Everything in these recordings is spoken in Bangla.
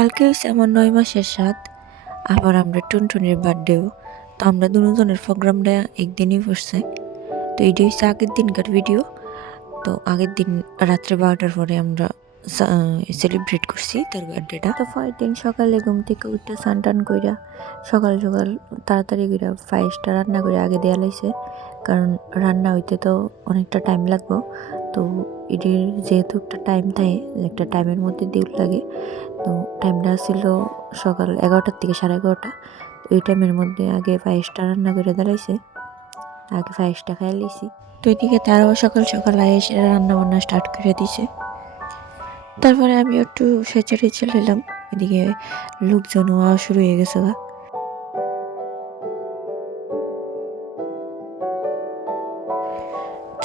কালকে হচ্ছে আমার নয় মাসের সাত আবার আমরা টুনটুনির বার্থডেও, তো আমরা দুজনের প্রোগ্রামটা একদিনই পড়ছে তো এটি হচ্ছে আগের দিনকার ভিডিও। তো আগের দিন রাত্রে বারোটার পরে আমরা সেলিব্রেট করছি তার বার্থডেটা। তো পরের দিন সকালে ঘুম থেকে উঠতে স্নান টান কইরা সকাল সকাল তাড়াতাড়ি কইরা ফাইসটা রান্না করে আগে দেওয়া লাইছে। কারণ রান্না হইতে তো অনেকটা টাইম লাগবো। তো এটির যেহেতু একটা টাইম থাকে, একটা টাইমের মধ্যে দিউল লাগে। তো টাইমটা ছিল সকাল এগারোটার থেকে সাড়ে এগারোটা। এই টাইমের মধ্যে আগে পায়েসটা রান্না করে দাঁড়াইছে। আগে পায়েসটা খাই লিছি তো এদিকে তারাও সকাল সকাল এসে রান্না বান্না স্টার্ট করে দিছে। তারপরে আমি একটু সেচে টেচে এলাম। এদিকে লোকজন হওয়া শুরু হয়ে গেছে গা।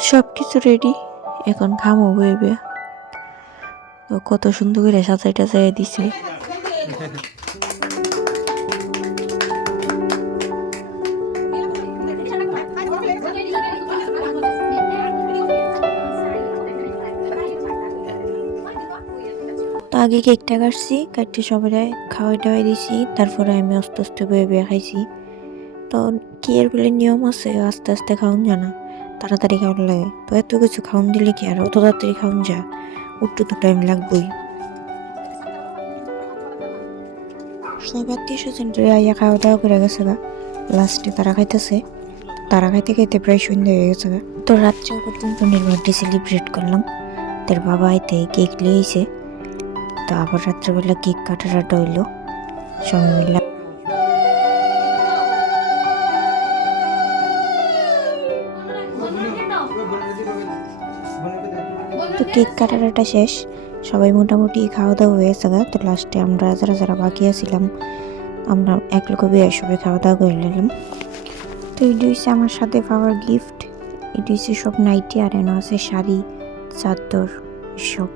সব কিছু রেডি এখন খামো বইবে। কত সুন্দর করে সাজাই টাজাই দিছে। তো আগে কেকটা কাটছি, কাটতে সবাই খাওয়াই টাওয়াই দিছি, তারপরে আমি আস্তে আস্তে করে বয়ে খাইছি। তো কি এর বলে নিয়ম আছে, আস্তে আস্তে খাওয়ান জানা তাড়াতাড়ি খাওয়ান লাগে। তো এত কিছু খাওয়ান দিলে কি আর অত তাড়াতাড়ি খাওয়ান যা একটু তো টাইম লাগবেই। সব আত্মীয় আইয়া খাওয়া দাওয়া করে গেছে গা। লাস্টে তারা খাইতেছে। তারা খাইতে খাইতে প্রায় সন্ধ্যা হয়ে গেছে গা। তো রাত্রে পর্যন্ত বার্থডে সেলিব্রেট করলাম। তার বাবা আইতে কেক লিয়েছে তো আবার রাত্রেবেলা কেক কাটাটা হইল। সবাই মিলে কেক কাটাটা শেষ। সবাই মোটামুটি খাওয়া দাওয়া হয়েছে গা। তো লাস্টে আমরা যারা যারা বাকি আছিলাম, আমরা এক লোক বিয়ে সবাই খাওয়া দাওয়া করে নিলাম। তো এটি হচ্ছে আমার সাথে পাওয়ার গিফট এটি হচ্ছে সব নাইটি আর এনে আছে শাড়ি, চাদর সব